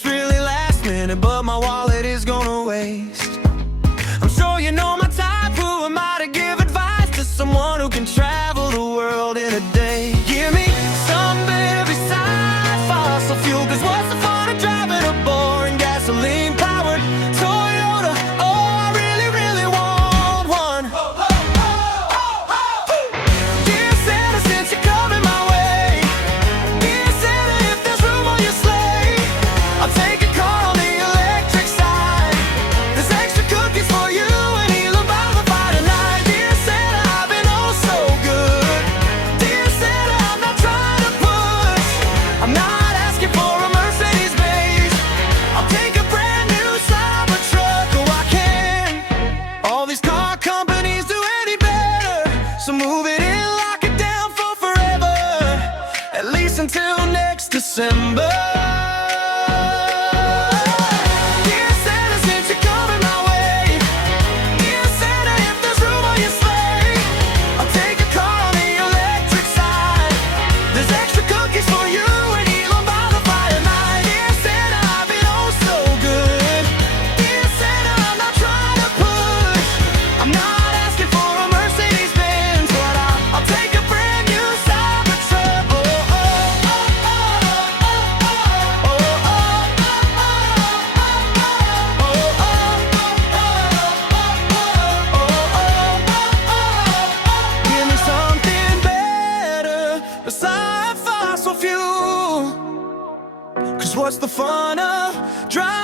It's really last minute, but my wallet is gonna waste. I'm sure you know my type. Who am I to give advice to someone who can travel the world in a day? Give me some better beside fossil fuel, 'cause what's the fun of driving a boring gasoline-powered Toyota? Oh, I really, really want one. Dear Santa, since you're coming my way, dear Santa, if there's room on your sleigh, I'll take a car on the electric side. There's extra cookies for you and Elon by the fire tonight. Dear Santa, I've been oh so good. Dear Santa, I'm not trying to push, I'm not asking for a Mercedes-Benz. I'll take a brand new cyber truck. Oh, I can. All these car companies do any better, so move it in, lock it down for forever, at least until next December. Dear Santa, since you're coming my way, dear Santa, if there's room on your sleigh, I'll take a car on the electric side. There's extra cookies for you and Elon by the fire tonight. Dear Santa, I've been oh so good. Dear Santa, I'm not trying to push, I'm not asking for a Mercedes-Benz, but I'll take a brand new cyber truck. Oh, oh, oh, oh, oh, oh, oh, give me something better beside fossil fuel, 'cause what's the fun of driving